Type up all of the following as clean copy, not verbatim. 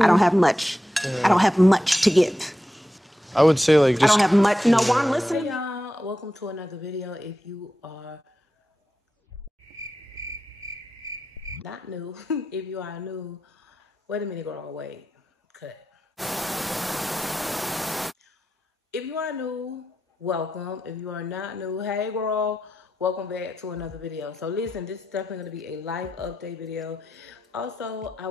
I don't have much. I don't have much to give. I would say like just. I don't have much. No one listening. Hey y'all, welcome to another video. If you are not new, if you are new, wait a minute, girl, wait, cut. If you are new, welcome. If you are not new, hey girl, welcome back to another video. So listen, this is definitely going to be a life update video. Also, I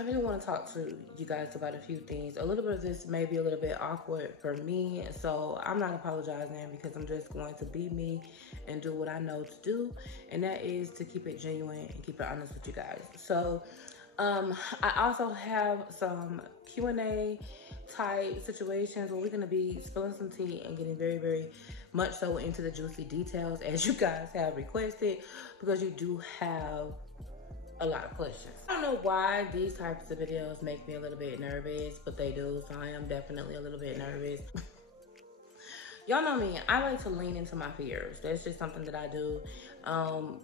really want to talk to you guys about a few things. A little bit of this may be a little bit awkward for me, so I'm not apologizing because I'm just going to be me and do what I know to do, and that is to keep it genuine and keep it honest with you guys. So I also have some Q&A type situations where we're going to be spilling some tea and getting very, very much so into the juicy details as you guys have requested, because you do have a lot of questions. I don't know why these types of videos make me a little bit nervous, but they do, so I am definitely a little bit nervous. Y'all know me, I like to lean into my fears. That's just something that I do.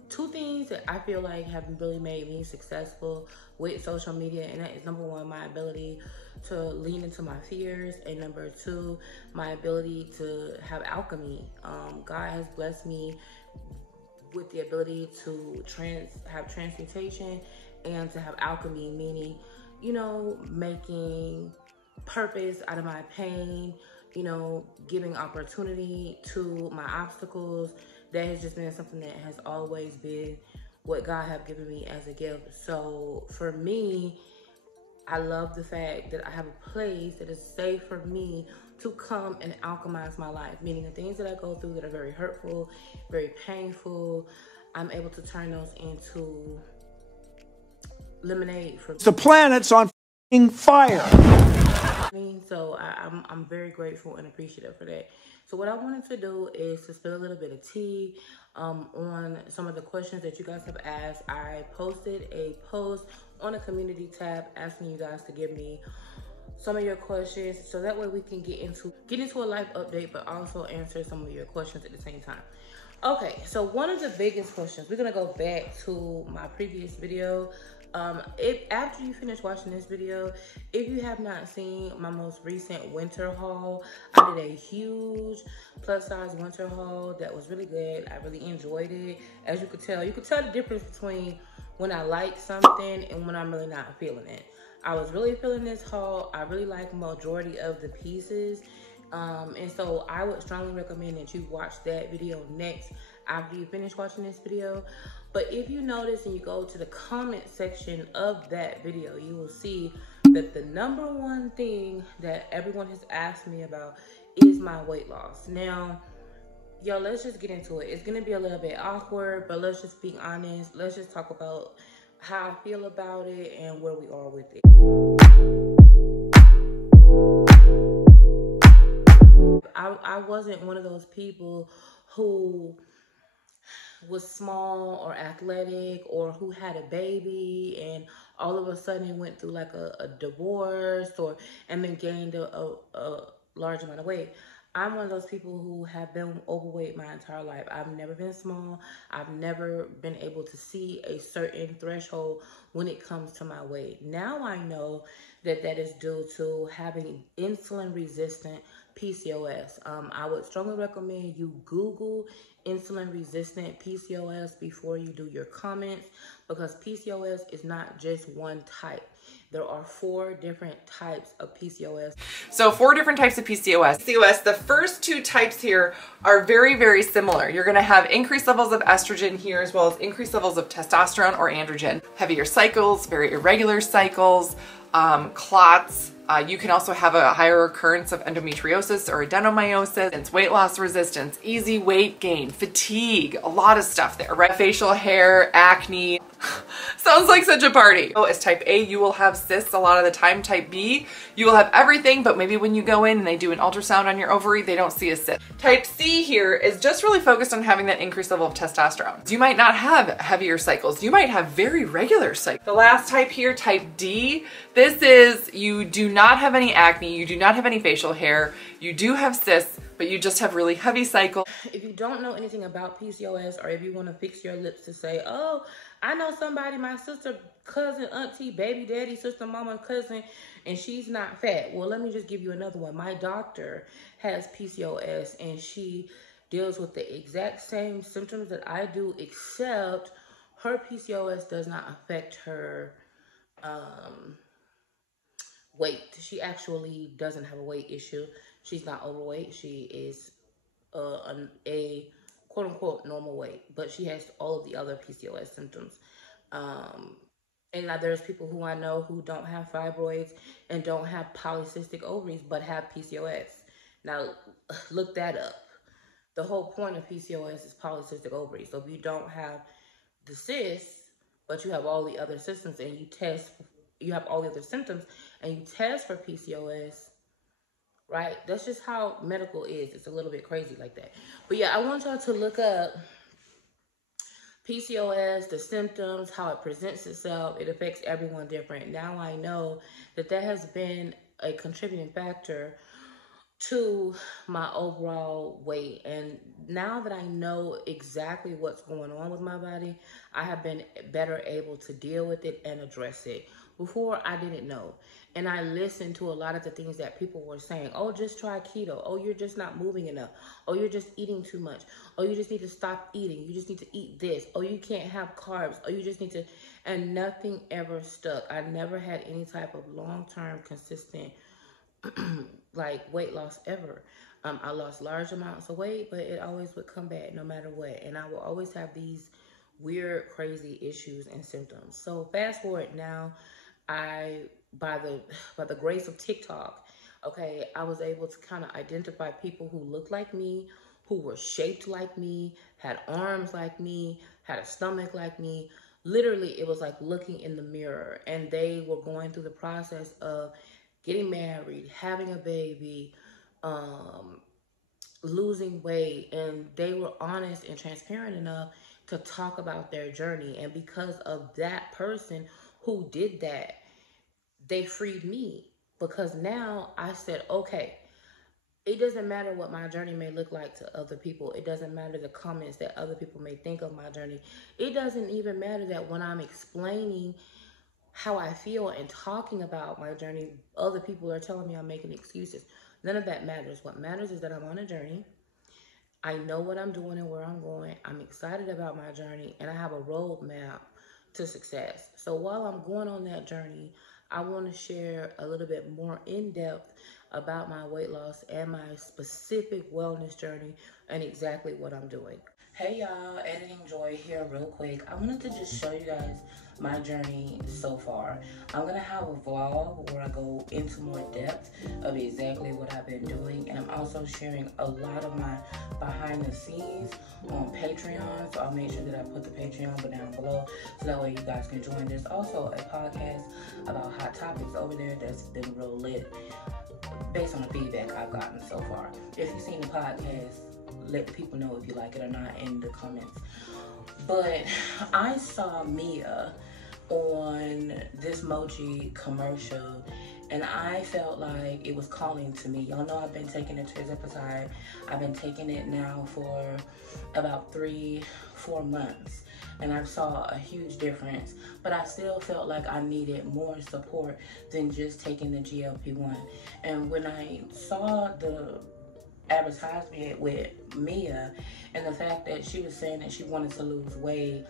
Two things that I feel like have really made me successful with social media, and that is number one, my ability to lean into my fears, and number two, my ability to have alchemy. God has blessed me with the ability to have transmutation and to have alchemy, meaning, you know, making purpose out of my pain, you know, giving opportunity to my obstacles. That has just been something that has always been what God have given me as a gift. So for me, I love the fact that I have a place that is safe for me to come and alchemize my life, meaning the things that I go through that are very hurtful, very painful, I'm able to turn those into lemonade for me. The planet's on fire. So I'm very grateful and appreciative for that. So what I wanted to do is to spill a little bit of tea on some of the questions that you guys have asked. I posted a post on a community tab asking you guys to give me some of your questions, so that way we can get into a life update, but also answer some of your questions at the same time. Okay, so one of the biggest questions, we're gonna go back to my previous video. After you finish watching this video, if you have not seen my most recent winter haul, I did a huge plus size winter haul that was really good. I really enjoyed it. As you could tell the difference between when I like something and when I'm really not feeling it. I was really feeling this haul. I really like majority of the pieces. And so I would strongly recommend that you watch that video next after you finish watching this video. But if you notice and you go to the comment section of that video, you will see that the number one thing that everyone has asked me about is my weight loss. Now, yo, let's just get into it. It's gonna be a little bit awkward, but let's just be honest. Let's just talk about how I feel about it and where we are with it. I wasn't one of those people who was small or athletic or who had a baby and all of a sudden went through like a divorce and then gained a large amount of weight. I'm one of those people who have been overweight my entire life. I've never been small. I've never been able to see a certain threshold when it comes to my weight. Now I know that that is due to having insulin resistant PCOS. I would strongly recommend you Google insulin resistant PCOS before you do your comments, because PCOS is not just one type. There are 4 different types of PCOS. So 4 different types of PCOS. The first 2 types here are very, very similar. You're gonna have increased levels of estrogen here as well as increased levels of testosterone or androgen. Heavier cycles, very irregular cycles, clots. You can also have a higher occurrence of endometriosis or adenomyosis. It's weight loss resistance, easy weight gain, fatigue, a lot of stuff there, right? Facial hair, acne. Sounds like such a party. Oh, as type A, you will have cysts a lot of the time. Type B, you will have everything, but maybe when you go in and they do an ultrasound on your ovary, they don't see a cyst. Type C here is just really focused on having that increased level of testosterone. You might not have heavier cycles. You might have very regular cycles. The last type here, type D, this is you do not have any acne, you do not have any facial hair, you do have cysts, but you just have really heavy cycle. If you don't know anything about PCOS, or if you want to fix your lips to say, oh, I know somebody, my sister, cousin, auntie, baby daddy, sister, mama, cousin, and she's not fat. Well, let me just give you another one. My doctor has PCOS, and she deals with the exact same symptoms that I do, except her PCOS does not affect her weight. She actually doesn't have a weight issue. She's not overweight. She is a quote unquote normal weight, but she has all of the other PCOS symptoms. And now there's people who I know who don't have fibroids and don't have polycystic ovaries, but have PCOS. Now, look that up. The whole point of PCOS is polycystic ovaries. So if you don't have the cysts, but you have all the other symptoms, and you have all the other symptoms, and you test for PCOS, right? That's just how medical is. It's a little bit crazy like that. But yeah, I want y'all to look up PCOS, the symptoms, how it presents itself. It affects everyone different. Now I know that has been a contributing factor to my overall weight. And now that I know exactly what's going on with my body, I have been better able to deal with it and address it. Before, I didn't know. And I listened to a lot of the things that people were saying. Oh, just try keto. Oh, you're just not moving enough. Oh, you're just eating too much. Oh, you just need to stop eating. You just need to eat this. Oh, you can't have carbs. Oh, you just need to... And nothing ever stuck. I never had any type of long-term, consistent like weight loss ever. I lost large amounts of weight, but it always would come back no matter what. And I will always have these weird, crazy issues and symptoms. So fast forward now, by the grace of TikTok, okay, I was able to kind of identify people who looked like me, who were shaped like me, had arms like me, had a stomach like me. Literally, it was like looking in the mirror, and they were going through the process of getting married, having a baby, losing weight, and they were honest and transparent enough to talk about their journey. And because of that person who did that, they freed me, because now I said, okay, it doesn't matter what my journey may look like to other people. It doesn't matter the comments that other people may think of my journey. It doesn't even matter that when I'm explaining how I feel and talking about my journey, other people are telling me I'm making excuses. None of that matters. What matters is that I'm on a journey. I know what I'm doing and where I'm going. I'm excited about my journey, and I have a roadmap to success. So while I'm going on that journey, I want to share a little bit more in depth about my weight loss and my specific wellness journey and exactly what I'm doing. Hey y'all, Editing Joy here real quick. I wanted to just show you guys my journey so far. I'm gonna have a vlog where I go into more depth of exactly what I've been doing, and I'm also sharing a lot of my behind the scenes on Patreon. So I'll make sure that I put the Patreon down below so that way you guys can join. There's also a podcast about hot topics over there that's been real lit based on the feedback I've gotten so far. If you've seen the podcast, let the people know if you like it or not in the comments. But I saw Mia on this mochi commercial, and I felt like it was calling to me. Y'all know I've been taking the tirzepatide. I've been taking it now for about 3-4 months, and I saw a huge difference, but I still felt like I needed more support than just taking the GLP-1. And when I saw the advertisement with Mia and the fact that she was saying that she wanted to lose weight,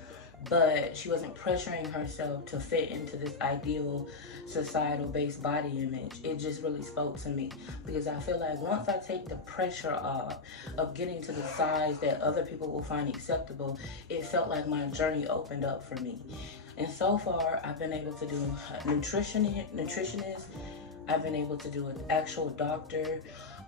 but she wasn't pressuring herself to fit into this ideal societal-based body image, it just really spoke to me, because I feel like once I take the pressure off of getting to the size that other people will find acceptable, it felt like my journey opened up for me. And so far, I've been able to do a nutritionist, I've been able to do an actual doctor,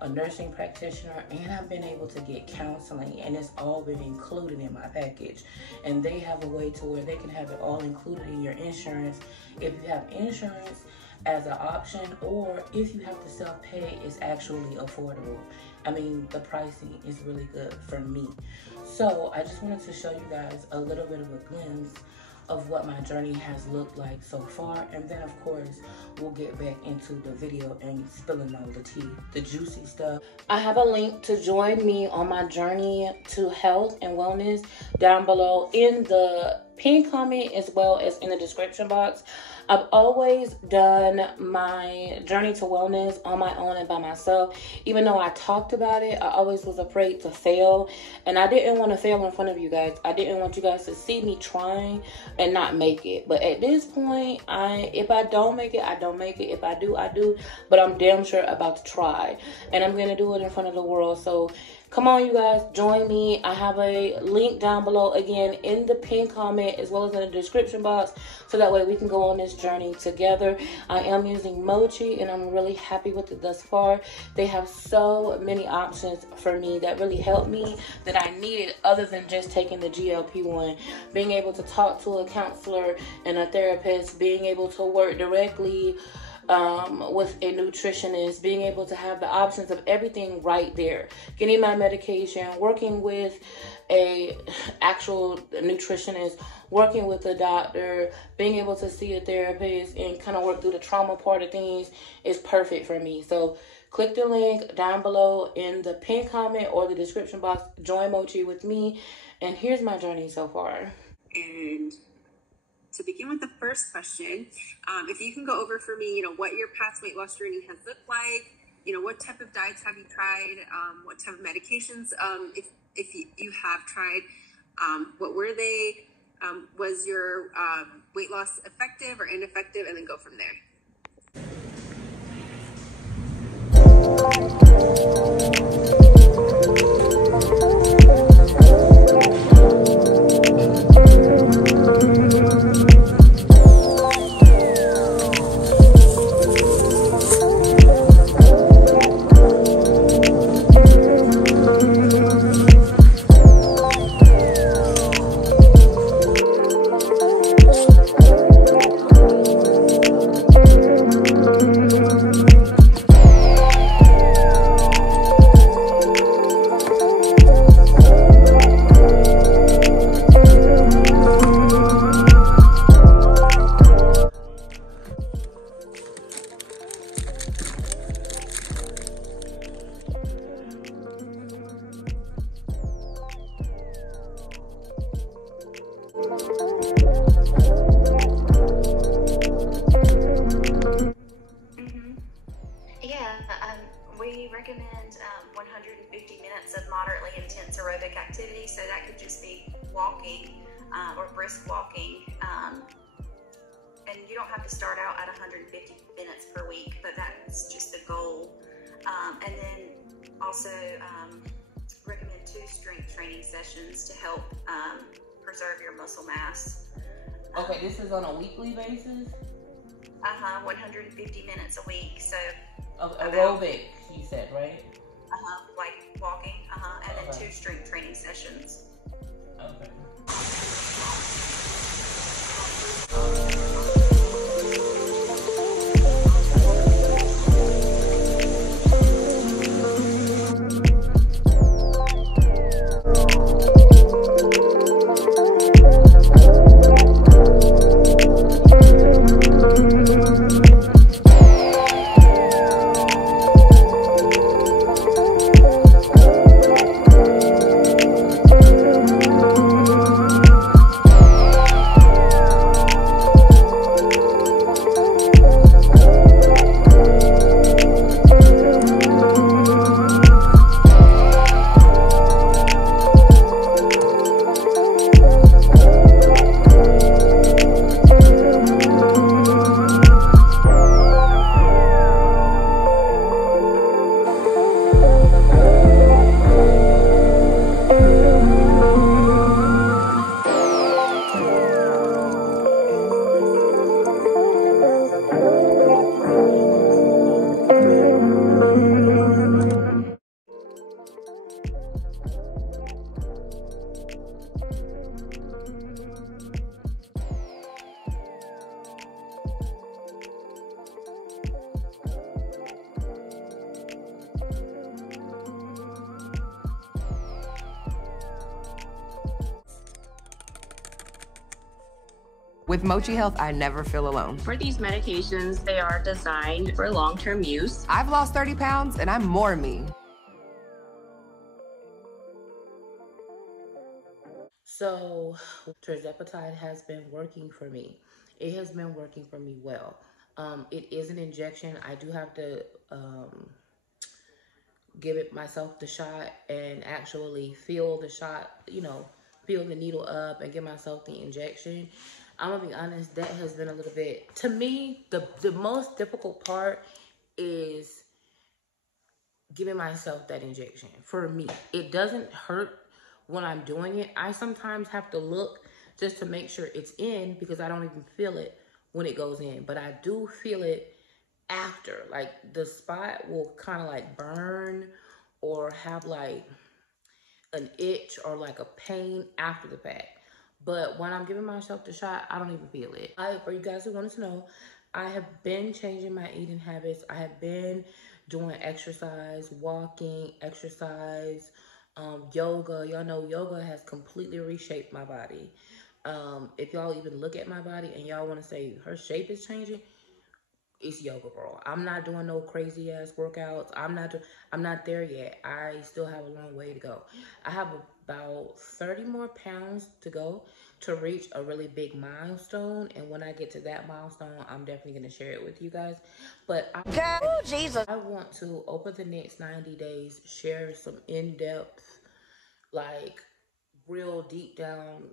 a nursing practitioner, and I've been able to get counseling, and it's all been included in my package. And they have a way to where they can have it all included in your insurance if you have insurance as an option, or if you have to self-pay, it's actually affordable. I mean, the pricing is really good for me. So I just wanted to show you guys a little bit of a glimpse of what my journey has looked like so far, and then of course we'll get back into the video and spilling all the tea, the juicy stuff. I have a link to join me on my journey to health and wellness down below in the pinned comment as well as in the description box. I've always done my journey to wellness on my own and by myself. Even though I talked about it, I always was afraid to fail. And I didn't want to fail in front of you guys. I didn't want you guys to see me trying and not make it. But at this point, if I don't make it, I don't make it. If I do, I do. But I'm damn sure about to try. And I'm going to do it in front of the world. So come on, you guys, join me. I have a link down below, again, in the pinned comment as well as in the description box, so that way we can go on this journey together. I am using Mochi, and I'm really happy with it thus far. They have so many options for me that really helped me that I needed, other than just taking the GLP-1. Being able to talk to a counselor and a therapist, being able to work directly with a nutritionist, being able to have the options of everything right there, getting my medication, working with a actual nutritionist, working with a doctor, being able to see a therapist and kind of work through the trauma part of things is perfect for me. So click the link down below in the pinned comment or the description box. Join Mochi with me, and here's my journey so far. And to begin with the first question, if you can go over for me, what your past weight loss journey has looked like, what type of diets have you tried, what type of medications, if you have tried, what were they, was your weight loss effective or ineffective, and then go from there. We recommend 150 minutes of moderately intense aerobic activity, so that could just be walking or brisk walking, and you don't have to start out at 150 minutes per week, but that's just the goal. And then also recommend 2 strength training sessions to help preserve your muscle mass. Okay, this is on a weekly basis? 150 minutes a week, so aerobic, you said, right? Like walking, and then 2 strength training sessions. Okay. With Mochi Health, I never feel alone. For these medications, they are designed for long-term use. I've lost 30 pounds and I'm more me. So, tirzepatide has been working for me. It has been working for me well. It is an injection. I do have to give it myself the shot and actually feel the shot, you know, feel the needle up and give myself the injection. I'm gonna be honest, that has been a little bit, to me, the most difficult part is giving myself that injection. For me, it doesn't hurt when I'm doing it. I sometimes have to look just to make sure it's in because I don't even feel it when it goes in, but I do feel it after. Like the spot will kind of like burn or have like an itch or like a pain after the fact. But when I'm giving myself the shot, I don't even feel it. For you guys who wanted to know, I have been changing my eating habits. I have been doing exercise, walking, exercise, yoga. Y'all know yoga has completely reshaped my body. If y'all even look at my body and y'all want to say her shape is changing, it's yoga, girl. I'm not doing no crazy ass workouts. I'm not there yet. I still have a long way to go. I have about 30 more pounds to go to reach a really big milestone. And when I get to that milestone, I'm definitely going to share it with you guys. But I want to, over the next 90 days, share some in-depth, like real deep down,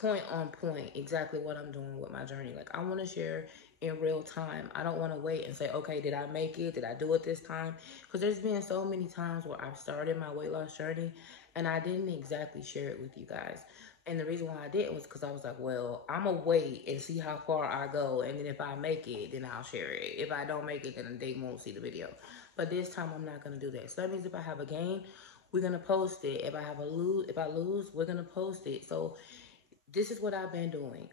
point on point, exactly what I'm doing with my journey. Like I want to share in real time. I don't want to wait and say, okay, did I make it? Did I do it this time? Because there's been so many times where I've started my weight loss journey and I didn't exactly share it with you guys. And the reason why I didn't was because I was like, well, I'm going to wait and see how far I go. And then if I make it, then I'll share it. If I don't make it, then they won't see the video. But this time I'm not going to do that. So that means if I have a gain, we're going to post it. If I lose, we're going to post it. So this is what I've been doing.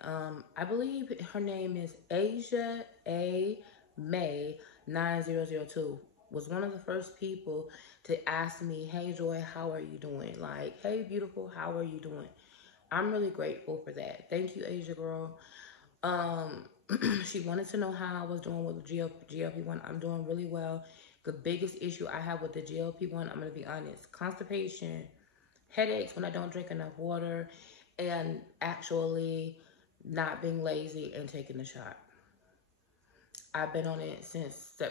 I believe her name is Asia A. May 9002. Was one of the first people to ask me, hey, Joy, how are you doing? Like, hey, beautiful, how are you doing? I'm really grateful for that. Thank you, Asia girl. She wanted to know how I was doing with the GLP-1. I'm doing really well. The biggest issue I have with the GLP-1, I'm going to be honest, constipation, headaches when I don't drink enough water, and actually not being lazy and taking the shot. I've been on it since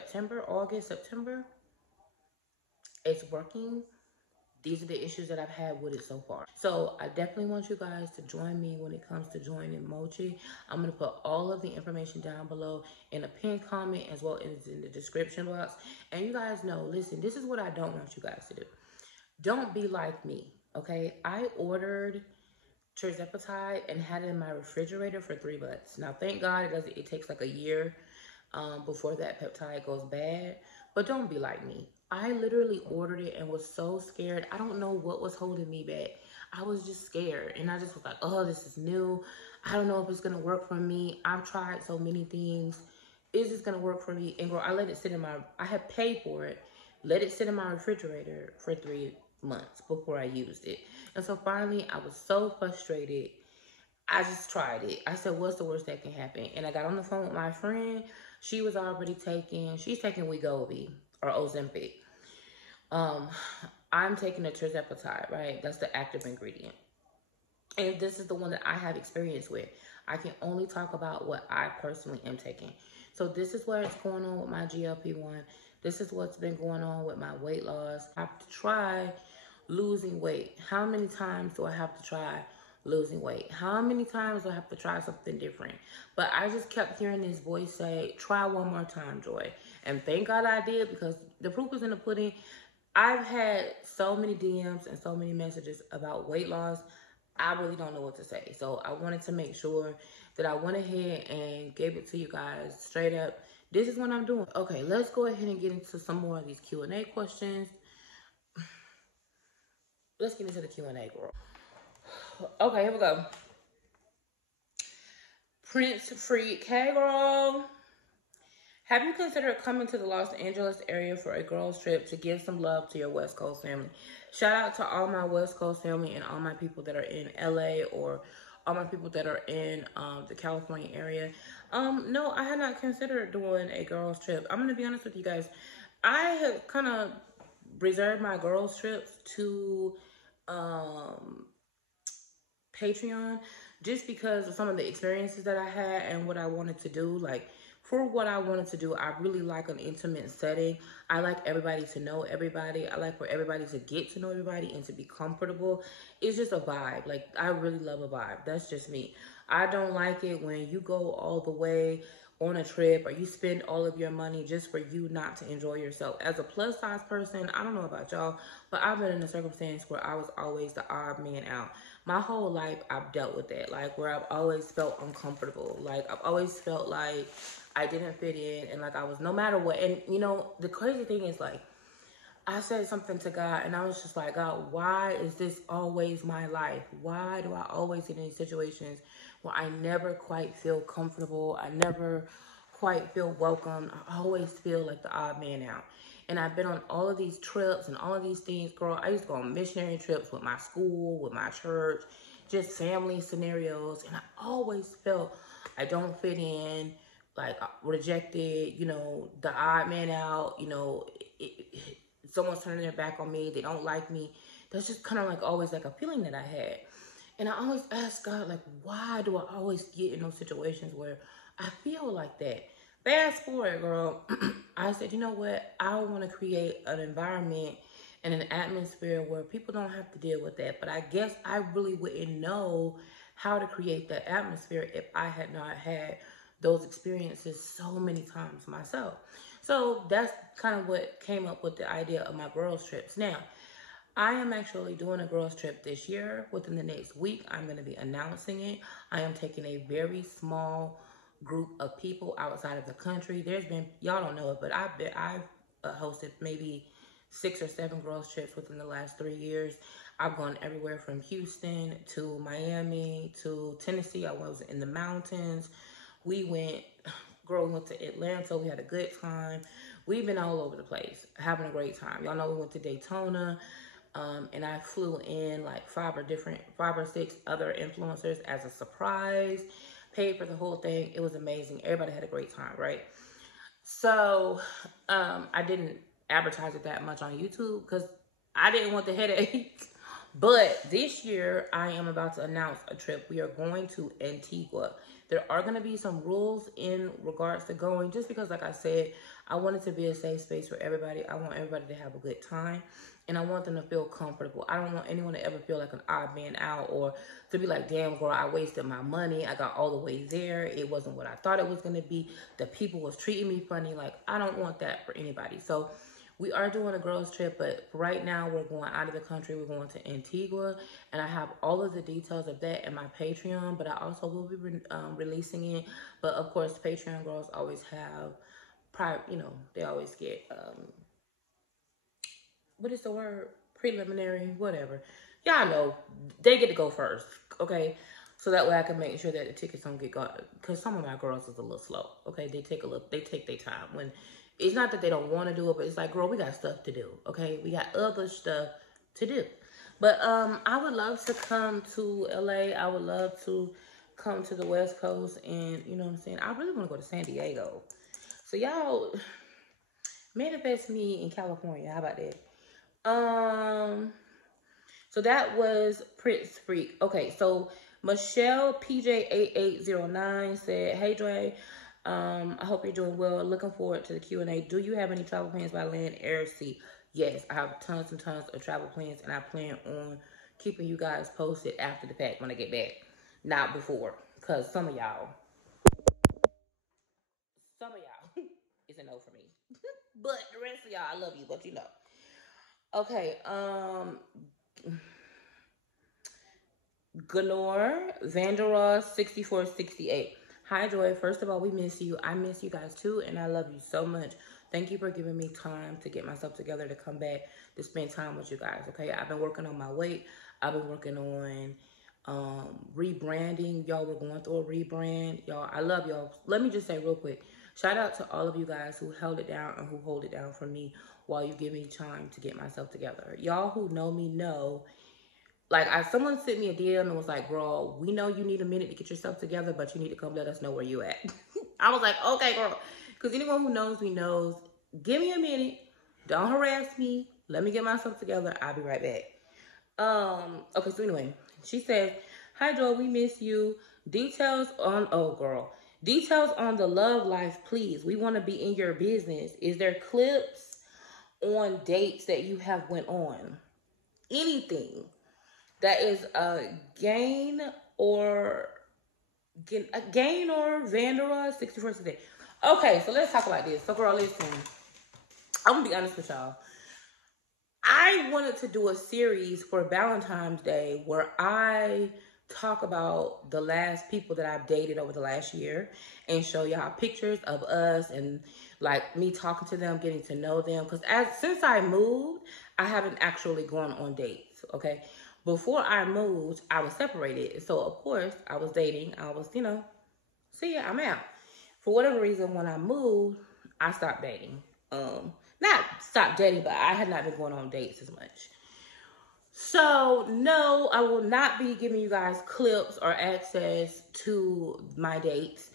August, September. It's working. These are the issues that I've had with it so far. So I definitely want you guys to join me when it comes to joining Mochi. I'm going to put all of the information down below in a pinned comment as well as in the description box. And you guys know, listen, this is what I don't want you guys to do. Don't be like me, okay? I ordered tirzepatide and had it in my refrigerator for 3 months. Now, thank God it takes like a year before that peptide goes bad. But don't be like me. I literally ordered it and was so scared. I don't know what was holding me back. I was just scared. And I just was like, oh, this is new. I don't know if it's going to work for me. I've tried so many things. Is this going to work for me? And girl, I let it sit in I had paid for it. Let it sit in my refrigerator for 3 months before I used it. And so finally, I was so frustrated. I just tried it. I said, what's the worst that can happen? And I got on the phone with my friend. She was already she's taking Wegovy or Ozempic. I'm taking the tirzepatide, right? That's the active ingredient. And this is the one that I have experience with. I can only talk about what I personally am taking. So this is what's going on with my GLP-1. This is what's been going on with my weight loss. I have to try losing weight. How many times do I have to try losing weight? How many times do I have to try something different? But I just kept hearing this voice say, try one more time, Joy. And thank God I did, because the proof is in the pudding. I've had so many DMs and so many messages about weight loss. I really don't know what to say. So I wanted to make sure that I went ahead and gave it to you guys straight up. This is what I'm doing. Okay, let's go ahead and get into some more of these Q&A questions. Let's get into the Q&A, girl. Okay, here we go. Prince Freak. Hey, girl. Have you considered coming to the Los Angeles area for a girls trip to give some love to your West Coast family? Shout out to all my West Coast family and all my people that are in LA or all my people that are in the California area. No, I had not considered doing a girls trip. I'm gonna be honest with you guys. I have kind of reserved my girls trips to Patreon just because of some of the experiences that I had and what I wanted to do. Like, for what I wanted to do, I really like an intimate setting. I like everybody to know everybody. I like for everybody to get to know everybody and to be comfortable. It's just a vibe. Like, I really love a vibe. That's just me. I don't like it when you go all the way on a trip or you spend all of your money just for you not to enjoy yourself. As a plus size person, I don't know about y'all, but I've been in a circumstance where I was always the odd man out. My whole life, I've dealt with that. Like, where I've always felt uncomfortable. Like, I've always felt like I didn't fit in and like I was no matter what. And, you know, the crazy thing is, like, I said something to God and I was just like, God, why is this always my life? Why do I always get in these situations where I never quite feel comfortable? I never quite feel welcome. I always feel like the odd man out. And I've been on all of these trips and all of these things, girl. I used to go on missionary trips with my school, with my church, just family scenarios. And I always felt I don't fit in, like rejected, you know, the odd man out, you know, someone's turning their back on me. They don't like me. That's just kind of like always like a feeling that I had. And I always ask God, like, why do I always get in those situations where I feel like that? Fast forward, girl. I said, you know what? I want to create an environment and an atmosphere where people don't have to deal with that. But I guess I really wouldn't know how to create that atmosphere if I had not had those experiences so many times myself. So that's kind of what came up with the idea of my girls trips. Now, I am actually doing a girls trip this year. Within the next week, I'm going to be announcing it. I am taking a very small group of people outside of the country. There's been, y'all don't know it, but I've hosted maybe 6 or 7 girls trips within the last 3 years. I've gone everywhere from Houston to Miami to Tennessee. I was in the mountains. We went to Atlanta. We had a good time. We've been all over the place, having a great time. Y'all know we went to Daytona. And I flew in like 5 or 6 other influencers as a surprise, paid for the whole thing. It was amazing. Everybody had a great time, right? So, I didn't advertise it that much on YouTube because I didn't want the headache. But this year, I am about to announce a trip. We are going to Antigua. There are going to be some rules in regards to going, just because, like I said, I want it to be a safe space for everybody. I want everybody to have a good time, and I want them to feel comfortable. I don't want anyone to ever feel like an odd man out or to be like, damn, girl, I wasted my money. I got all the way there. It wasn't what I thought it was going to be. The people was treating me funny. Like, I don't want that for anybody. So we are doing a girls trip, but right now we're going out of the country. We're going to Antigua, and I have all of the details of that in my Patreon, but I also will be releasing it. But of course, Patreon girls always have private, you know, they always get, what is the word? Preliminary, whatever. Y'all know, they get to go first, okay? So that way I can make sure that the tickets don't get gone, because some of my girls is a little slow, okay? They take their time. When it's not that they don't want to do it, but it's like, girl, we got stuff to do, okay? We got other stuff to do. But I would love to come to LA. I would love to come to the West Coast, and you know what I'm saying? I really want to go to San Diego. So y'all manifest me in California. How about that? So that was Prince Freak. Okay, so Michelle PJ8809 said, hey Dre, I hope you're doing well. Looking forward to the Q&A. Do you have any travel plans by land, air, sea? Yes, I have tons and tons of travel plans, and I plan on keeping you guys posted after the fact when I get back. Not before, because some of y'all is a no for me. But the rest of y'all, I love you, but you know. Okay, Ganor Vandeross 6468. Hi Joy, first of all, we miss you. I miss you guys too, and I love you so much. Thank you for giving me time to get myself together to come back to spend time with you guys, okay? I've been working on my weight. I've been working on rebranding. Y'all, we're going through a rebrand. Y'all, I love y'all. Let me just say real quick, Shout out to all of you guys who held it down and who hold it down for me while you give me time to get myself together. Y'all who know me know, like, someone sent me a DM and was like, girl, we know you need a minute to get yourself together, but you need to come let us know where you at. I was like, okay, girl. Because anyone who knows me knows, give me a minute. Don't harass me. Let me get myself together. I'll be right back. Okay, so anyway, she said, hi, Joy, we miss you. Details on the love life, please. We want to be in your business. Is there clips on dates that you have went on? Anything that is a gain or Vandera 61st day. Okay, so let's talk about this. So, girl, listen. I'm gonna be honest with y'all. I wanted to do a series for Valentine's Day where I talk about the last people that I've dated over the last year and show y'all pictures of us and like me talking to them, getting to know them. Because since I moved, I haven't actually gone on dates, okay? Before I moved, I was separated. So, of course, I was dating. I was, see ya, I'm out. For whatever reason, when I moved, I stopped dating. Not stopped dating, but I had not been going on dates as much. So, no, I will not be giving you guys clips or access to my dates.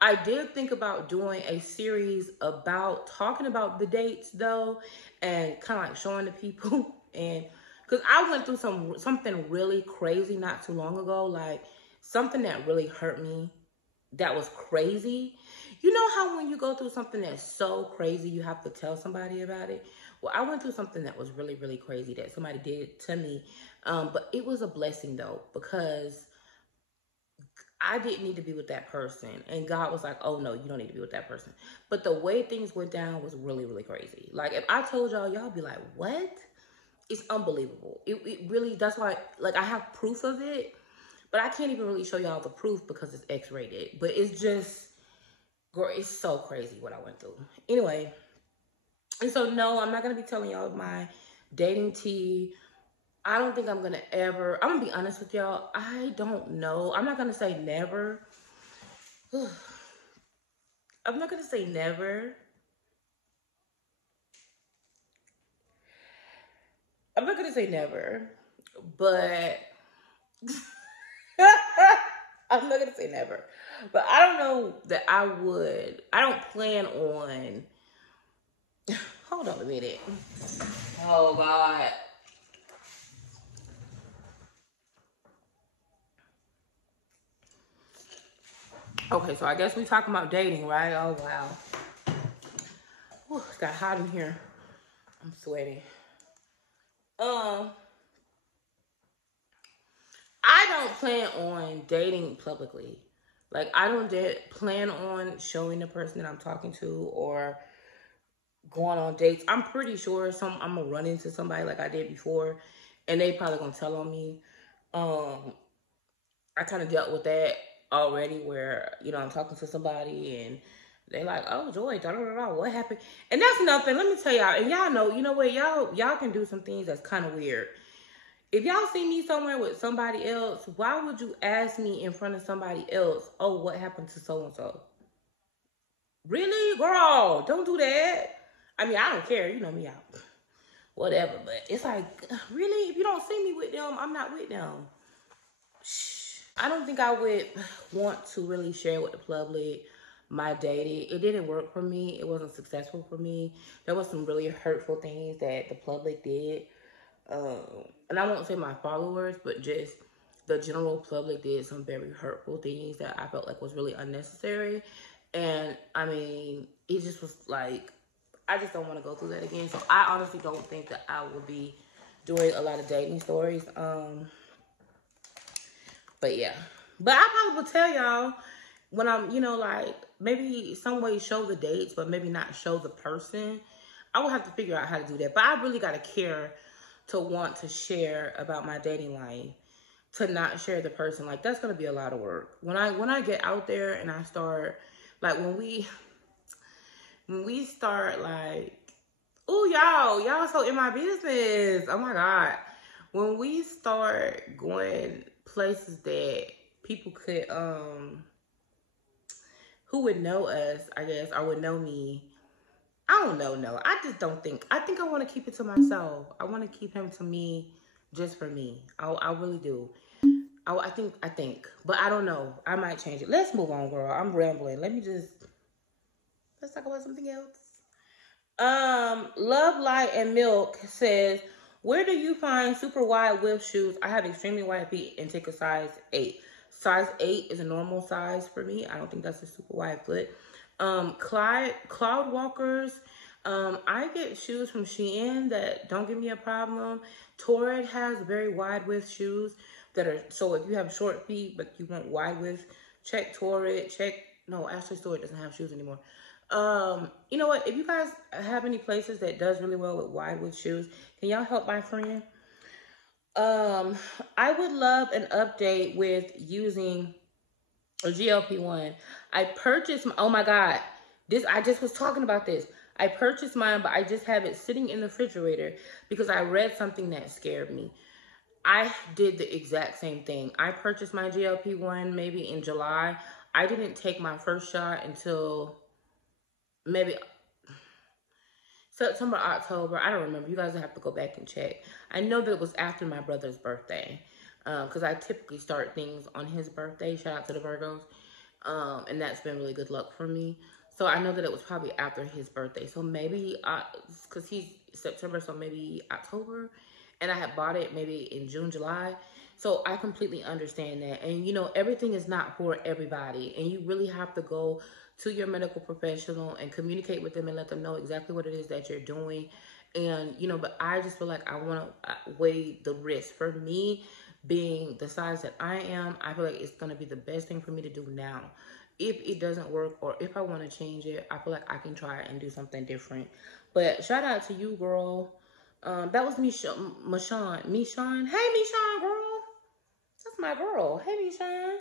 I did think about doing a series about talking about the dates, though, and kind of like showing the people. And because I went through something really crazy not too long ago, like something that really hurt me that was crazy. You know how when you go through something that's so crazy, you have to tell somebody about it? Well, I went through something that was really, really crazy that somebody did to me. But it was a blessing, though, because I didn't need to be with that person. And God was like, oh, no, you don't need to be with that person. But the way things went down was really, really crazy. Like, if I told y'all, y'all be like, what? It's unbelievable. It really, that's why, like, I have proof of it. But I can't even really show y'all the proof because it's X-rated. But it's just... girl, it's so crazy what I went through. Anyway, and so no, I'm not going to be telling y'all my dating tea. I don't think I'm going to ever, I'm going to be honest with y'all. I don't know. I'm not going to say never. I'm not going to say never. I'm not going to say never, but I'm not going to say never. But I don't know that I would. I don't plan on. Hold on a minute. Oh, God. Okay, so I guess we talking about dating, right? Oh, wow. Whew, it's got hot in here. I'm sweaty. I don't plan on dating publicly. Like, I don't plan on showing the person that I'm talking to or going on dates. I'm pretty sure I'm gonna run into somebody like I did before, and they probably gonna tell on me. I kind of dealt with that already, where I'm talking to somebody and they like, oh, Joy, what happened? And that's nothing. Let me tell y'all, and y'all know, you know what, y'all can do some things that's kind of weird. If y'all see me somewhere with somebody else, why would you ask me in front of somebody else, oh, what happened to so-and-so? Really? Girl, don't do that. I mean, I don't care. You know me, out. Whatever. But it's like, really? If you don't see me with them, I'm not with them. I don't think I would want to really share with the public my dating. It didn't work for me. It wasn't successful for me. There was some really hurtful things that the public did. And I won't say my followers, but just the general public did some very hurtful things that I felt like was really unnecessary. And I mean, it just was like, I just don't want to go through that again. So I honestly don't think that I will be doing a lot of dating stories. But yeah. But I probably will tell y'all when I'm, like, maybe some way show the dates, but maybe not show the person. I will have to figure out how to do that. But I really got to care to want to share about my dating life, to not share the person. Like, that's going to be a lot of work. When I get out there and I start, like, when we start, like, oh, y'all so in my business. Oh my God. When we start going places that people could, who would know us, I guess, or would know me. I don't know, no. I just don't think. I think I want to keep it to myself. I want to keep him to me, just for me. I really do. I think. But I don't know. I might change it. Let's move on, girl. I'm rambling. Let's talk about something else. Love Light and Milk says, where do you find super wide width shoes? I have extremely wide feet and take a size 8. Size 8 is a normal size for me. I don't think that's a super wide foot. Cloud Walkers. I get shoes from Shein that don't give me a problem. Torrid has very wide width shoes that are, so if you have short feet but you want wide width, check Torrid. No, actually Torrid doesn't have shoes anymore. You know what? If you guys have any places that does really well with wide width shoes, can y'all help my friend? I would love an update with using a GLP-1. I purchased, oh my God, I just was talking about this. I purchased mine, but I just have it sitting in the refrigerator because I read something that scared me. I did the exact same thing. I purchased my GLP-1 maybe in July. I didn't take my first shot until maybe September, October. I don't remember. You guys have to go back and check. I know that it was after my brother's birthday because I typically start things on his birthday. Shout out to the Virgos. And that's been really good luck for me. So I know that it was probably after his birthday. So maybe, because he's September, so maybe October. And I had bought it maybe in June, July. So I completely understand that. And, you know, everything is not for everybody. And you really have to go to your medical professional and communicate with them and let them know exactly what it is that you're doing. And, you know, but I just feel like I want to weigh the risk. For me, being the size that I am, I feel like it's going to be the best thing for me to do now. If it doesn't work or if I want to change it, I feel like I can try and do something different. But shout out to you, girl. That was Michonne. Hey, Michonne, girl. That's my girl. Hey, Michonne.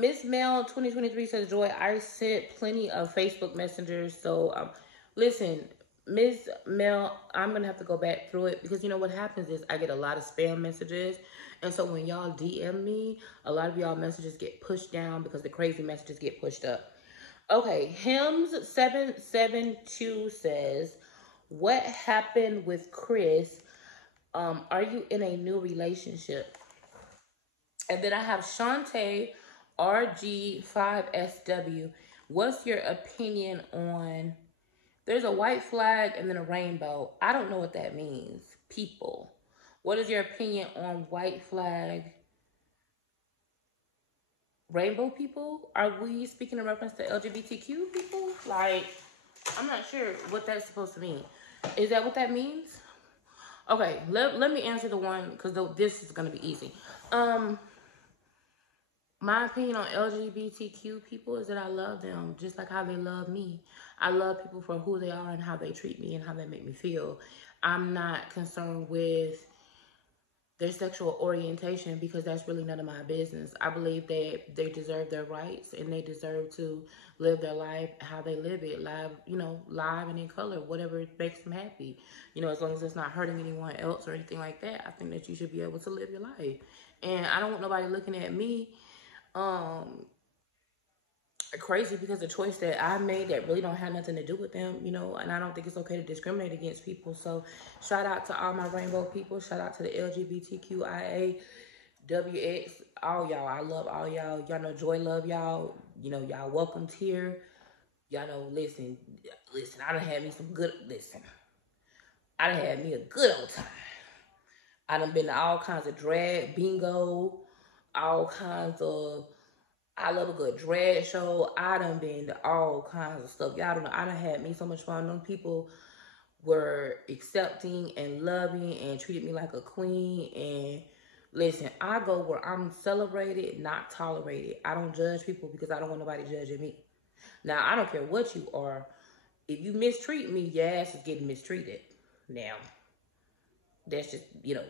Miss Mel 2023 says, Joy, I sent plenty of Facebook messengers. So, listen, Miss Mel, I'm going to have to go back through it because, you know, what happens is I get a lot of spam messages. And so when y'all DM me, a lot of y'all messages get pushed down because the crazy messages get pushed up. Okay, Hims772 says, what happened with Chris? Are you in a new relationship? And then I have Shantae RG5SW. What's your opinion on, there's a white flag and then a rainbow. I don't know what that means. People. What is your opinion on white flag, rainbow people? Are we speaking in reference to LGBTQ people? Like, I'm not sure what that's supposed to mean. Is that what that means? Okay, let me answer the one, because this is going to be easy. My opinion on LGBTQ people is that I love them just like how they love me. I love people for who they are and how they treat me and how they make me feel. I'm not concerned with their sexual orientation because that's really none of my business. I believe that they deserve their rights and they deserve to live their life how they live it, live, you know, live and in color, whatever makes them happy. You know, as long as it's not hurting anyone else or anything like that, I think that you should be able to live your life. And I don't want nobody looking at me crazy because the choice that I made that really don't have nothing to do with them, you know, and I don't think it's okay to discriminate against people. So shout out to all my rainbow people. Shout out to the LGBTQIA, WX, all y'all. I love all y'all. Y'all know Joy love y'all. You know, y'all welcomed here. Y'all know, listen, I done had me some good, I done had me a good old time. I done been to all kinds of drag, bingo, all kinds of, I love a good drag show. I done been to all kinds of stuff. Y'all don't know. I done had me so much fun. Them people were accepting and loving and treated me like a queen. And listen, I go where I'm celebrated, not tolerated. I don't judge people because I don't want nobody judging me. Now, I don't care what you are. If you mistreat me, your ass is getting mistreated. Now, that's just, you know,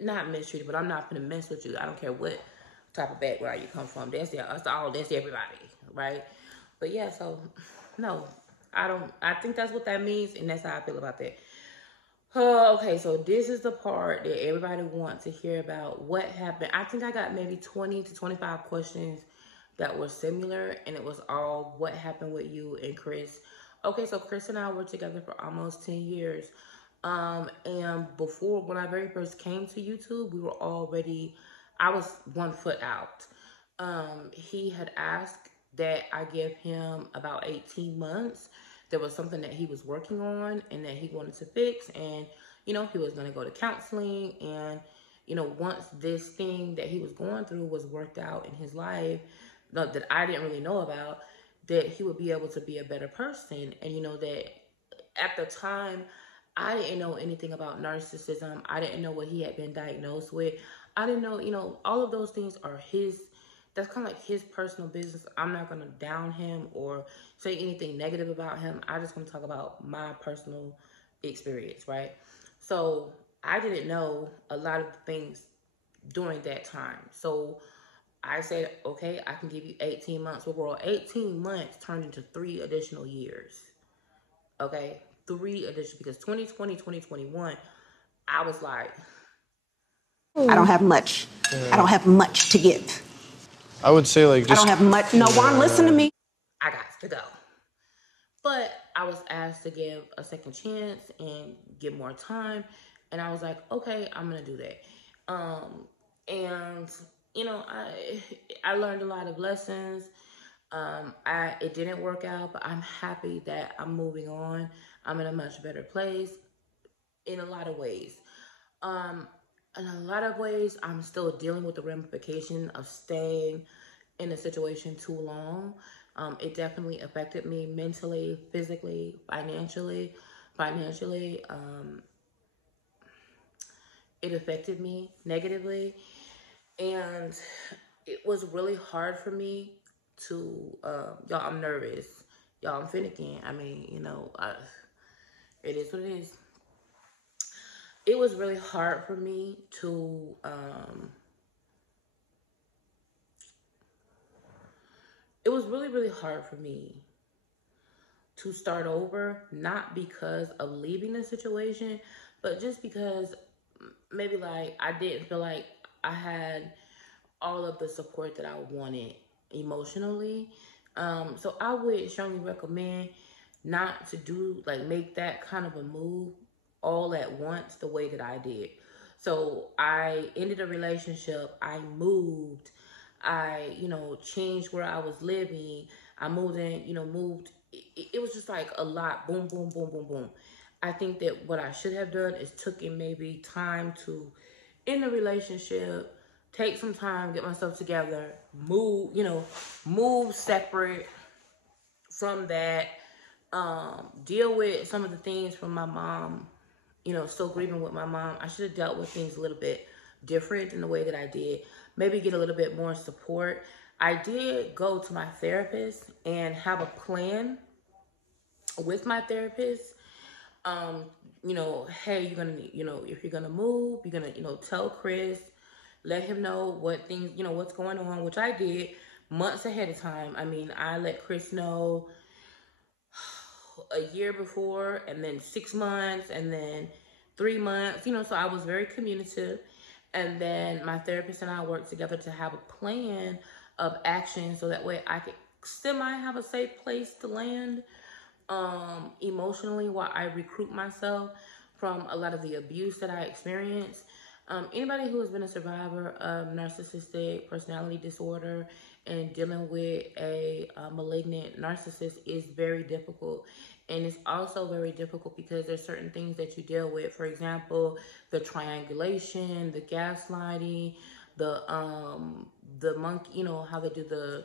not mistreated, but I'm not gonna mess with you. I don't care what type of background you come from. That's everybody, right? But yeah, so no, I think that's what that means, and that's how I feel about that. Okay, so this is the part that everybody wants to hear about. What happened? I think I got maybe 20 to 25 questions that were similar, and it was all what happened with you and Chris. Okay, so Chris and I were together for almost 10 years. And before, when I very first came to YouTube, we were already, I was 1 foot out. He had asked that I give him about 18 months. There was something that he was working on and that he wanted to fix. And, you know, he was going to go to counseling. And, you know, once this thing that he was going through was worked out in his life that I didn't really know about, that he would be able to be a better person. And, you know, that at the time, I didn't know anything about narcissism. I didn't know what he had been diagnosed with. I didn't know, you know, all of those things are his, that's kind of like his personal business. I'm not going to down him or say anything negative about him. I just want to talk about my personal experience, right? So I didn't know a lot of things during that time. So I said, okay, I can give you 18 months. Well, 18 months turned into 3 additional years. Okay, 3 additional, because 2020, 2021, I was like, I don't have much. I don't have much to give. I would say like I just don't have much. No one listen to me. I got to go. But I was asked to give a second chance and get more time. And I was like, okay, I'm going to do that. And, you know, I learned a lot of lessons. It didn't work out, but I'm happy that I'm moving on. I'm in a much better place in a lot of ways. In a lot of ways, I'm still dealing with the ramification of staying in a situation too long. It definitely affected me mentally, physically, financially. It affected me negatively. And it was really hard for me to, y'all, I'm nervous. Y'all, I'm finicking. I mean, you know, it is what it is. It was really hard for me to, it was really, really hard for me to start over, not because of leaving the situation, but just because maybe like I didn't feel like I had all of the support that I wanted emotionally. So I would strongly recommend not to do, like, make that kind of a move all at once the way that I did. So I ended a relationship, I moved, I, you know, changed where I was living, I moved in, you know, it was just like a lot, boom, boom, boom, boom, boom. I think that what I should have done is took in maybe time to end the relationship, take some time, get myself together, move, you know, move separate from that, deal with some of the things from my mom, you know, still grieving with my mom. I should have dealt with things a little bit different in the way that I did. Maybe get a little bit more support. I did go to my therapist and have a plan with my therapist. You know, hey, you're gonna, you know, if you're gonna move, you're gonna, you know, tell Chris, let him know what things, you know, what's going on, which I did months ahead of time. I mean, I let Chris know a year before, and then 6 months, and then 3 months, you know, so I was very communicative. And then my therapist and I worked together to have a plan of action so that way I could semi have a safe place to land emotionally while I recruit myself from a lot of the abuse that I experienced. Anybody who has been a survivor of narcissistic personality disorder and dealing with a malignant narcissist is very difficult. And it's also very difficult because there's certain things that you deal with. For example, the triangulation, the gaslighting, the monkey, you know, how they do the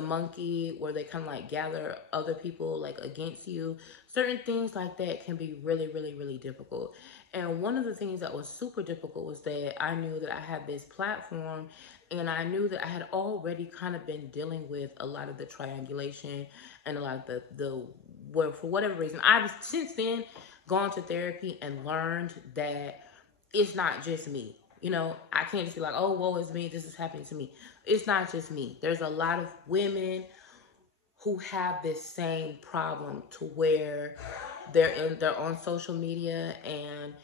monkey, where they kind of like gather other people like against you. Certain things like that can be really, really, really difficult. And one of the things that was super difficult was that I knew that I had this platform, and I knew that I had already kind of been dealing with a lot of the triangulation and a lot of where for whatever reason, I've since then gone to therapy and learned that it's not just me. You know, I can't just be like, oh, woe is me, this is happening to me. It's not just me. There's a lot of women who have this same problem, to where they're on social media and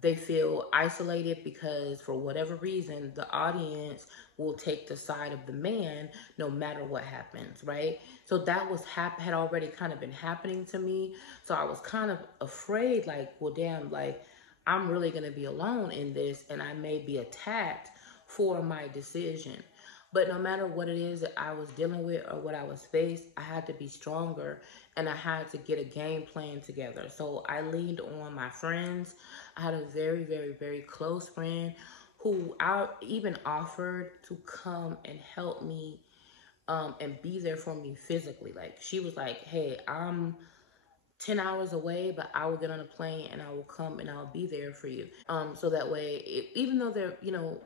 they feel isolated because for whatever reason, the audience will take the side of the man no matter what happens, right? So that was had already kind of been happening to me. So I was kind of afraid, like, well, damn, like, I'm really going to be alone in this and I may be attacked for my decision. But no matter what it is that I was dealing with or what I was faced, I had to be stronger and I had to get a game plan together. So I leaned on my friends. I had a very, very, very close friend who I even offered to come and help me and be there for me physically. Like, she was like, hey, I'm 10 hours away, but I will get on a plane and I will come and I'll be there for you. So that way, even though they're, you know,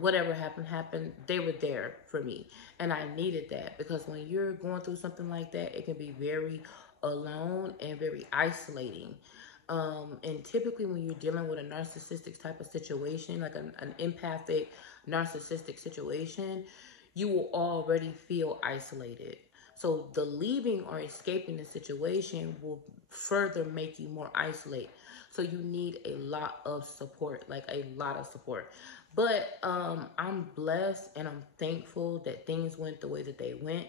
whatever happened, they were there for me. And I needed that because when you're going through something like that, it can be very alone and very isolating. And typically when you're dealing with a narcissistic type of situation, like an empathic narcissistic situation, you will already feel isolated. So the leaving or escaping the situation will further make you more isolated. So you need a lot of support, like a lot of support. But I'm blessed and I'm thankful that things went the way that they went.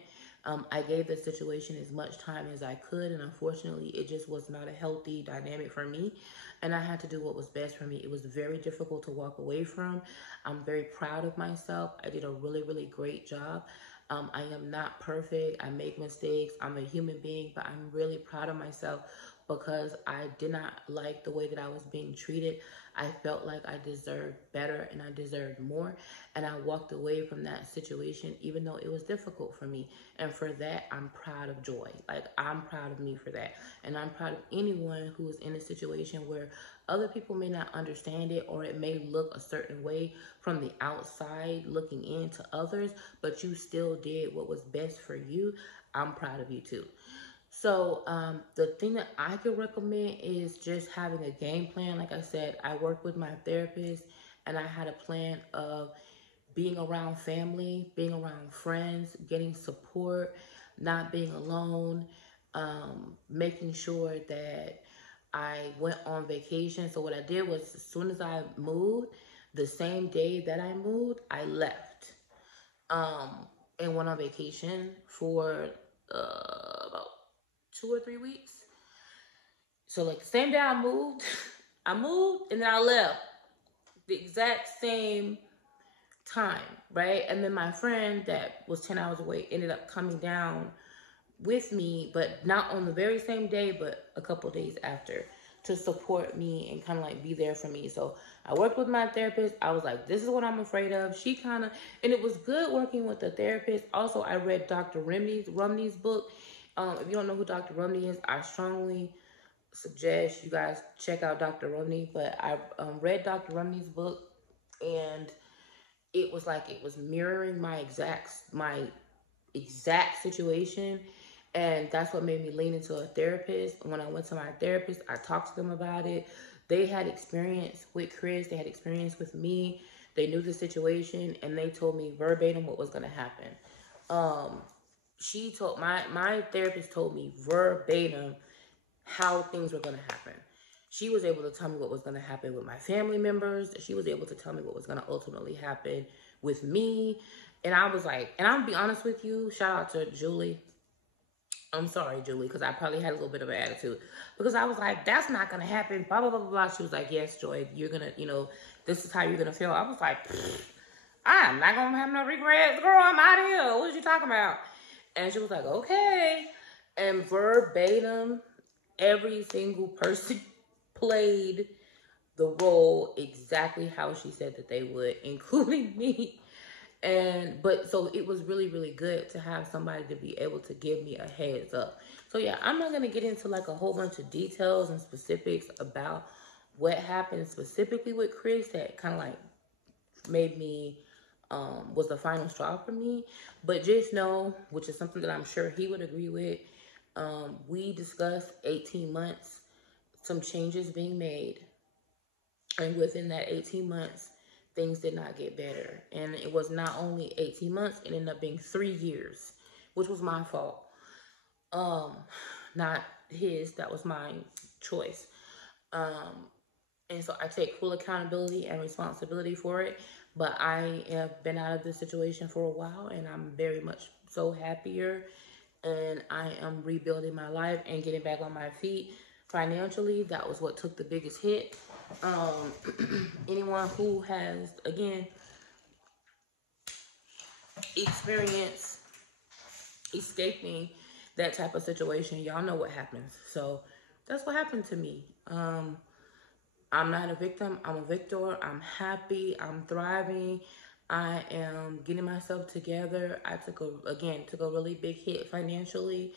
I gave the situation as much time as I could, and unfortunately, it just was not a healthy dynamic for me, and I had to do what was best for me. It was very difficult to walk away from. I'm very proud of myself. I did a really, really great job. I am not perfect. I make mistakes. I'm a human being, but I'm really proud of myself because I did not like the way that I was being treated. I felt like I deserved better and I deserved more. And I walked away from that situation, even though it was difficult for me. And for that, I'm proud of Joy. Like, I'm proud of me for that. And I'm proud of anyone who is in a situation where other people may not understand it or it may look a certain way from the outside looking into others, but you still did what was best for you. I'm proud of you too. So the thing that I could recommend is just having a game plan. Like I said, I work with my therapist and I had a plan of being around family, being around friends, getting support, not being alone, making sure that I went on vacation. So what I did was as soon as I moved, the same day that I moved, I left and went on vacation for about 2 or 3 weeks. So like the same day I moved, I moved and then I left the exact same time, right? And then my friend that was 10 hours away ended up coming down with me, but not on the very same day, but a couple days after to support me and kind of like be there for me. So I worked with my therapist. I was like, this is what I'm afraid of. She kind of, and it was good working with the therapist. Also, I read Dr. Rumney's book. If you don't know who Dr. Rumney is, I strongly suggest you guys check out Dr. Rumney. But I read Dr. Rumney's book, and it was like it was mirroring my exact situation. And that's what made me lean into a therapist. When I went to my therapist, I talked to them about it. They had experience with Chris. They had experience with me. They knew the situation, and they told me verbatim what was going to happen. She told my therapist told me verbatim how things were going to happen. She was able to tell me what was going to happen with my family members. She was able to tell me what was going to ultimately happen with me. And I was like, and I'll be honest with you, shout out to Julie. I'm sorry, Julie, because I probably had a little bit of an attitude. Because I was like, that's not going to happen, blah, blah, blah, blah, blah. She was like, yes, Joy, you're going to, this is how you're going to feel. I was like, I'm not going to have no regrets. Girl, I'm out of here. What are you talking about? And she was like, okay. And verbatim, every single person played the role exactly how she said that they would, including me. But so it was really, really good to have somebody to be able to give me a heads up. So yeah, I'm not going to get into like a whole bunch of details and specifics about what happened specifically with Chris that kind of like made me, was the final straw for me. But just know, which is something that I'm sure he would agree with, we discussed 18 months, some changes being made. And within that 18 months, things did not get better. And it was not only 18 months, it ended up being 3 years, which was my fault. Not his, that was my choice. And so I take full accountability and responsibility for it. But I have been out of this situation for a while, and I'm very much so happier. And I am rebuilding my life and getting back on my feet financially. That was what took the biggest hit. Anyone who has, again, experienced escaping that type of situation, y'all know what happens. So that's what happened to me. I'm not a victim. I'm a victor. I'm happy. I'm thriving. I am getting myself together. I took a really big hit financially,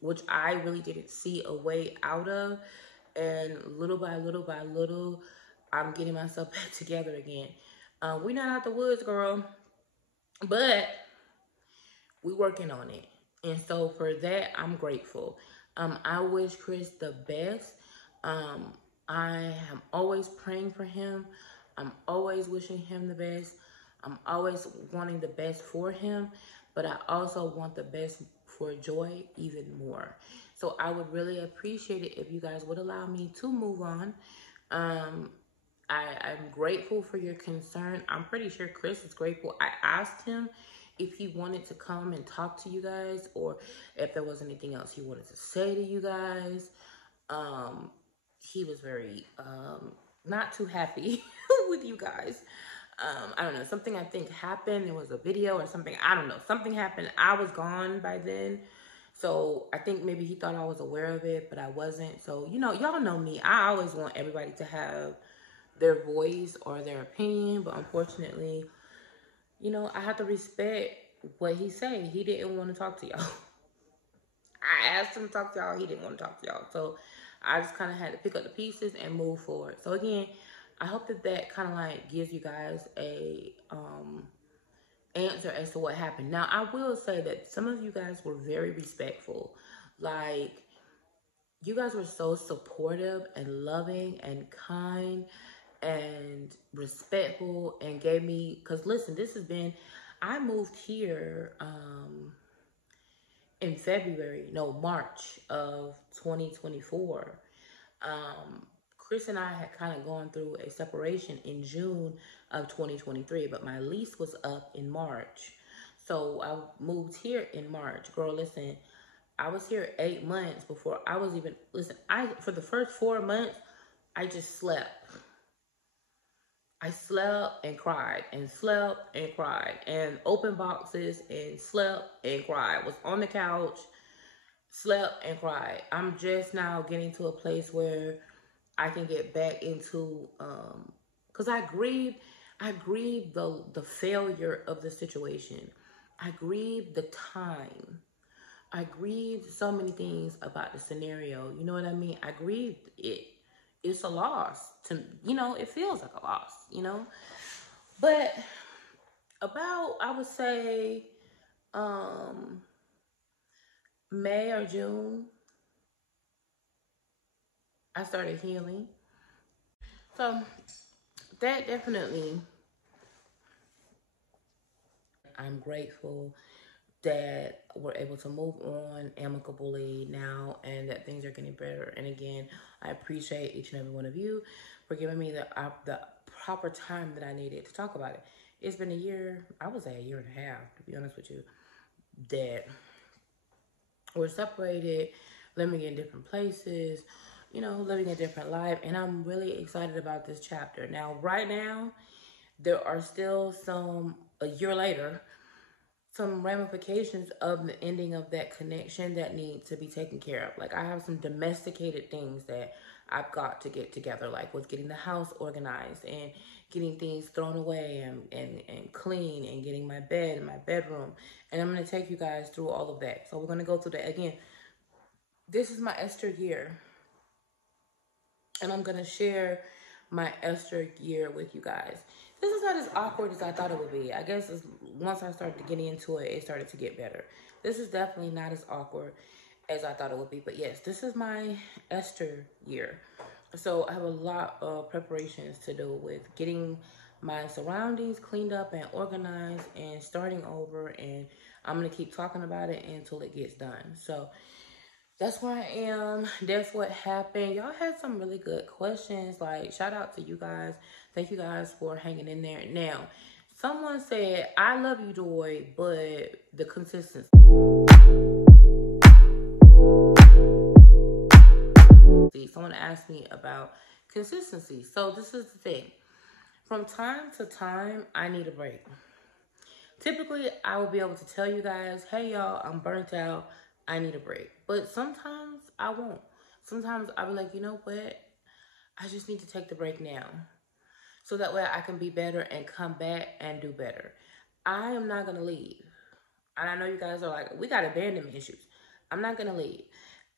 which I really didn't see a way out of. And little by little by little, I'm getting myself back together again. We're not out the woods, girl, but we working on it. And so for that, I'm grateful. I wish Chris the best. I am always praying for him. I'm always wishing him the best. I'm always wanting the best for him, but I also want the best for Joy even more. So I would really appreciate it if you guys would allow me to move on. I'm grateful for your concern. I'm pretty sure Chris is grateful. I asked him if he wanted to come and talk to you guys, or if there was anything else he wanted to say to you guys. He was very not too happy with you guys. I don't know, something I think happened. There was a video or something. I don't know. Something happened. I was gone by then. So I think maybe he thought I was aware of it, but I wasn't. So, you know, y'all know me. I always want everybody to have their voice or their opinion, but unfortunately, you know, I have to respect what he said. He didn't want to talk to y'all. I asked him to talk to y'all. He didn't want to talk to y'all. So I just kind of had to pick up the pieces and move forward. So again, I hope that that kind of like gives you guys a answer as to what happened. Now, I will say that some of you guys were very respectful. Like, you guys were so supportive and loving and kind and respectful, and gave me, because listen, this has been, I moved here in March of 2024. Chris and I had kind of gone through a separation in June of 2023, but my lease was up in March. So I moved here in March. Girl, listen, I was here 8 months before I was even, for the first 4 months, I just slept. I slept and cried and slept and cried and opened boxes and slept and cried. Was on the couch, slept and cried. I'm just now getting to a place where I can get back into, because I grieved the failure of the situation. I grieved the time. I grieved so many things about the scenario. You know what I mean? I grieved it. It's a loss to, you know, it feels like a loss, you know? But about, I would say, May or June, I started healing. So that definitely, I'm grateful that we're able to move on amicably now and that things are getting better. And again, I appreciate each and every one of you for giving me the proper time that I needed to talk about it. It's been a year, I would say a year and a half, to be honest with you, that we're separated, living in different places, you know, living a different life. And I'm really excited about this chapter. Now, right now, there are still a year later, some ramifications of the ending of that connection that need to be taken care of. Like, I have some domesticated things that I've got to get together, like with getting the house organized and getting things thrown away and clean, and getting my bed and my bedroom. And I'm going to take you guys through all of that. So we're going to go through that. Again, this is my Esther year. And I'm going to share my Esther year with you guys. This is not as awkward as I thought it would be. I guess once I started getting into it, it started to get better. This is definitely not as awkward as I thought it would be. But yes, this is my Esther year. So I have a lot of preparations to do with getting my surroundings cleaned up and organized and starting over. And I'm going to keep talking about it until it gets done. So that's where I am. That's what happened. Y'all had some really good questions. Like, shout out to you guys. Thank you guys for hanging in there. Now, someone said, I love you, Joy, but the consistency. Someone asked me about consistency. So this is the thing. From time to time, I need a break. Typically, I will be able to tell you guys, hey y'all, I'm burnt out. I need a break. But sometimes I won't. Sometimes I'll be like, you know what? I just need to take the break now. So that way I can be better and come back and do better. I am not going to leave. And I know you guys are like, we got abandonment issues. I'm not going to leave.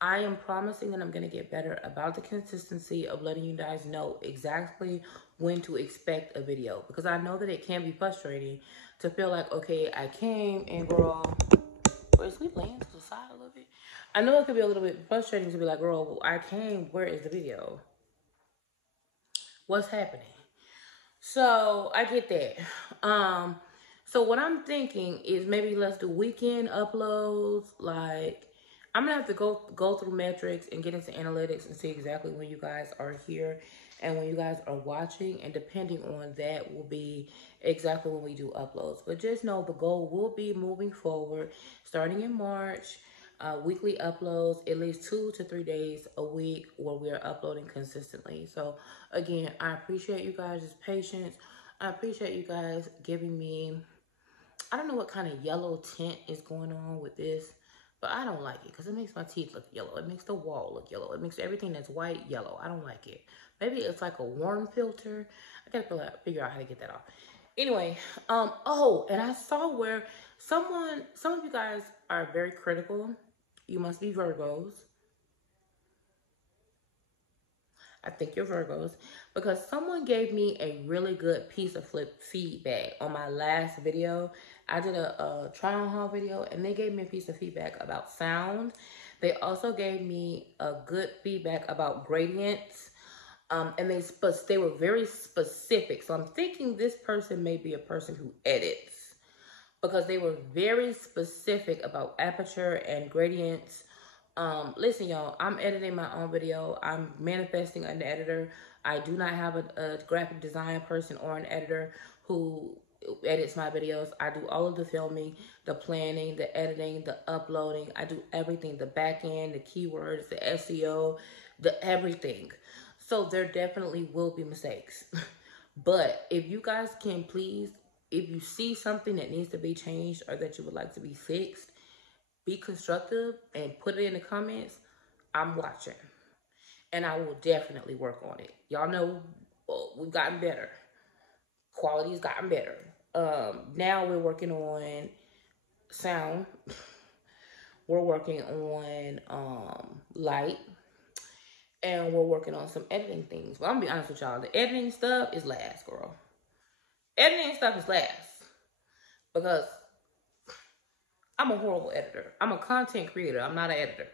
I am promising that I'm going to get better about the consistency of letting you guys know exactly when to expect a video. Because I know that it can be frustrating to feel like, okay, I came and girl, is we laying to the side a little bit? I know it could be a little bit frustrating to be like, girl, I came, where is the video? What's happening? So I get that. So what I'm thinking is maybe let's do weekend uploads. Like, I'm gonna have to go through metrics and get into analytics and see exactly when you guys are here and when you guys are watching, and depending on that will be exactly when we do uploads. But just know the goal will be moving forward, starting in March, weekly uploads, at least 2 to 3 days a week where we are uploading consistently. So again, I appreciate you guys' patience. I appreciate you guys giving me, I don't know what kind of yellow tint is going on with this, but I don't like it because it makes my teeth look yellow. It makes the wall look yellow. It makes everything that's white yellow. I don't like it. Maybe it's like a warm filter. I gotta figure out how to get that off. Anyway, oh, and I saw where some of you guys are very critical. You must be Virgos. I think you're Virgos, because someone gave me a really good piece of feedback on my last video. I did a try on haul video and they gave me a piece of feedback about sound. They also gave me a good feedback about gradients. And they were very specific. So I'm thinking this person may be a person who edits, because they were very specific about aperture and gradients. Listen, y'all, I'm editing my own video. I'm manifesting an editor. I do not have a graphic design person or an editor who edits my videos. I do all of the filming, the planning, the editing, the uploading. I do everything, the back end, the keywords, the SEO, the everything. So there definitely will be mistakes. But if you guys can please, if you see something that needs to be changed or that you would like to be fixed, be constructive and put it in the comments. I'm watching. And I will definitely work on it. Y'all know we've gotten better. Quality's gotten better. Now we're working on sound. We're working on light. And we're working on some editing things. But I'm gonna be honest with y'all. The editing stuff is last, girl. Editing stuff is last. Because I'm a horrible editor. I'm a content creator. I'm not an editor.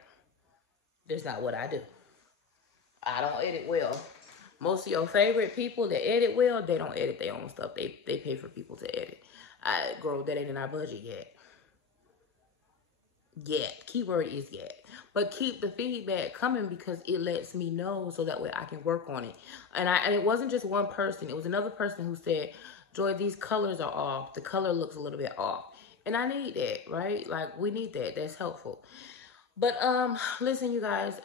That's not what I do. I don't edit well. Most of your favorite people that edit well, they don't edit their own stuff. They pay for people to edit. Girl, that ain't in our budget yet. Yet. Keyword is yet. But keep the feedback coming, because it lets me know so that way I can work on it. And it wasn't just one person. It was another person who said, Joy, these colors are off. The color looks a little bit off. And I need that, right? Like, we need that. That's helpful. But listen, you guys,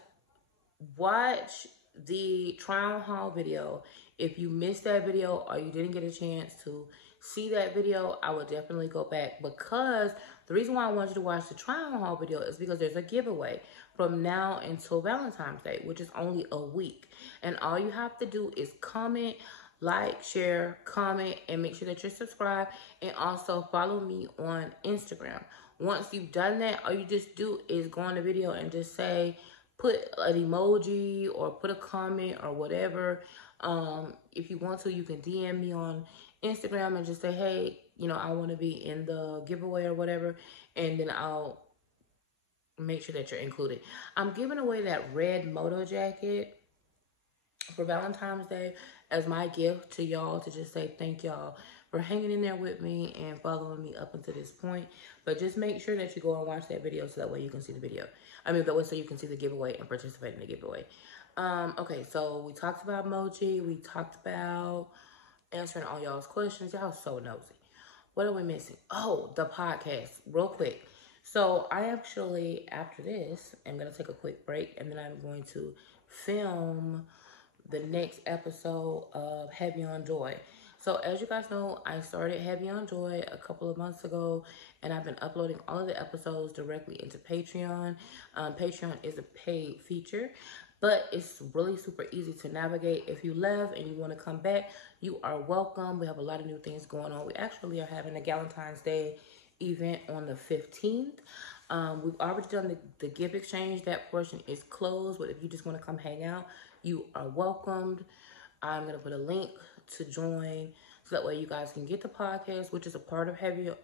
watch the try on haul video. If you missed that video or you didn't get a chance to see that video, I would definitely go back, because the reason why I want you to watch the try on haul video is because there's a giveaway from now until Valentine's Day, which is only a week. And all you have to do is comment, like, share, comment, and make sure that you're subscribed, and also follow me on Instagram. Once you've done that, all you just do is go on the video and just say, put an emoji or put a comment or whatever. If you want to, you can DM me on Instagram and just say, hey, you know, I want to be in the giveaway or whatever. And then I'll make sure that you're included. I'm giving away that red moto jacket for Valentine's Day as my gift to y'all, to just say thank y'all for hanging in there with me and following me up until this point. But just make sure that you go and watch that video so that way you can see the video. I mean, that way so you can see the giveaway and participate in the giveaway. Okay, so we talked about mochi. We talked about answering all y'all's questions. Y'all so nosy. What are we missing? Oh, the podcast, real quick. So I actually, after this, am going to take a quick break, and then I'm going to film the next episode of Heavy on Joy. So as you guys know, I started Heavy on Joy a couple of months ago, and I've been uploading all of the episodes directly into Patreon. Patreon is a paid feature, but it's really super easy to navigate. If you left and you want to come back, you are welcome. We have a lot of new things going on. We actually are having a Valentine's Day event on the 15th. We've already done the gift exchange. That portion is closed, but if you just want to come hang out, you are welcomed. I'm going to put a link to join so that way you guys can get the podcast, which is a part of Heavy on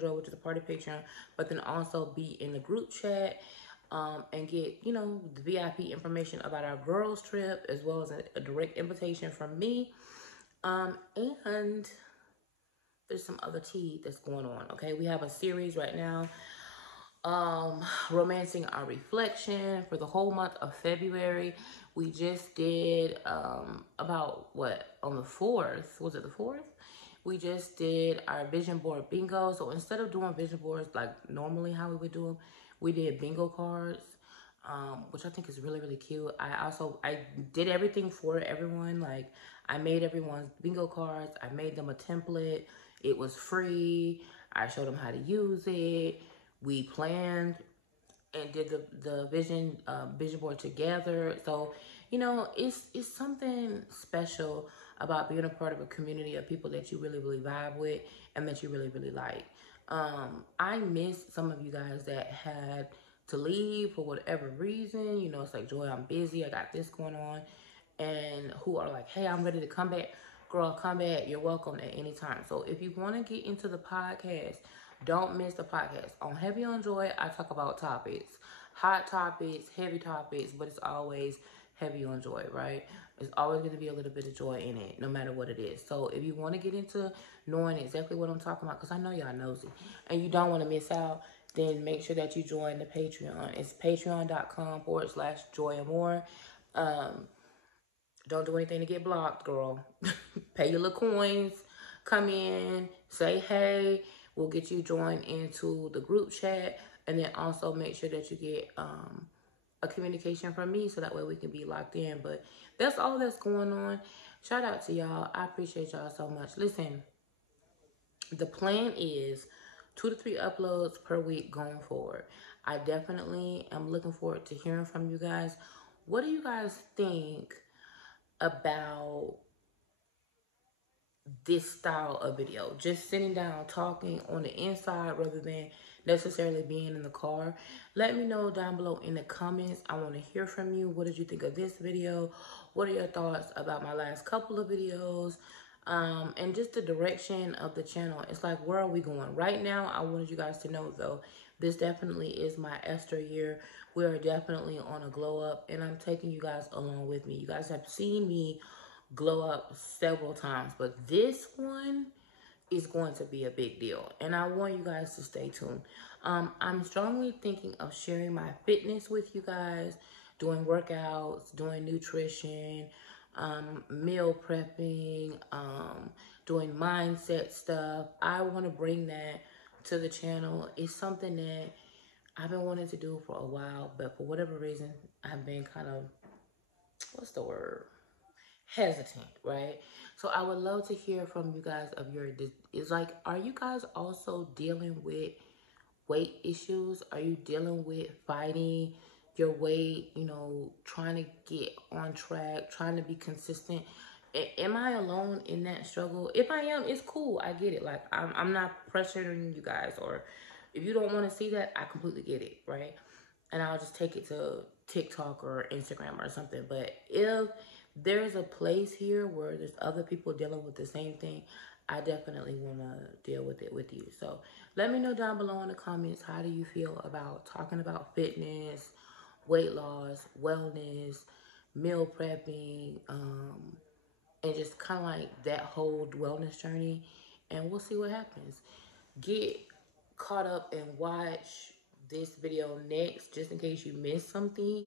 Joy, which is a part of Patreon, but then also be in the group chat and get, you know, the VIP information about our girls trip, as well as a direct invitation from me. And there's some other tea that's going on. Okay, we have a series right now, romancing our reflection for the whole month of February. We just did about what, on the 4th, was it the 4th? We just did our vision board bingo. So instead of doing vision boards like normally how we would do them, we did bingo cards, which I think is really, really cute. I did everything for everyone. Like, I made everyone's bingo cards. I made them a template. It was free. I showed them how to use it. We planned and did the vision board together. So, you know, it's something special about being a part of a community of people that you really, really vibe with and that you really, really like. I miss some of you guys that had to leave for whatever reason. You know, it's like, Joy, I'm busy. I got this going on. And who are like, hey, I'm ready to come back. Girl, come back. You're welcome at any time. So if you want to get into the podcast, don't miss the podcast. On Heavy on Joy, I talk about topics. Hot topics, heavy topics, but it's always heavy on joy, right? There's always going to be a little bit of joy in it, no matter what it is. So if you want to get into knowing exactly what I'm talking about, because I know y'all nosy, and you don't want to miss out, then make sure that you join the Patreon. It's patreon.com/joyamore. Don't do anything to get blocked, girl. Pay your little coins, come in, say hey. We'll get you joined into the group chat, and then also make sure that you get a communication from me so that way we can be locked in. But that's all that's going on. Shout out to y'all. I appreciate y'all so much. Listen, the plan is 2 to 3 uploads per week going forward. I definitely am looking forward to hearing from you guys. What do you guys think about this style of video? Just sitting down talking on the inside rather than necessarily being in the car. Let me know down below in the comments. I want to hear from you. What did you think of this video? What are your thoughts about my last couple of videos? And just the direction of the channel. It's like, where are we going? Right now, I wanted you guys to know, though, this definitely is my Esther year. We are definitely on a glow up, and I'm taking you guys along with me. You guys have seen me glow up several times, but this one is going to be a big deal, and I want you guys to stay tuned. I'm strongly thinking of sharing my fitness with you guys, doing workouts, doing nutrition, meal prepping, doing mindset stuff. I want to bring that to the channel. It's something that I've been wanting to do for a while, but for whatever reason, I've been kind of, what's the word? Hesitant, right? So I would love to hear from you guys of your, it's like, are you guys also dealing with weight issues? Are you dealing with fighting your weight, you know, trying to get on track, trying to be consistent? Am I alone in that struggle? If I am, it's cool. I get it. Like, I'm not pressuring you guys, or if you don't want to see that, I completely get it, right? And I'll just take it to TikTok or Instagram or something. But if there's a place here where there's other people dealing with the same thing, I definitely want to deal with it with you. So let me know down below in the comments, how do you feel about talking about fitness, weight loss, wellness, meal prepping, and just kind of like that whole wellness journey. and we'll see what happens. Get caught up and watch this video next, just in case you missed something.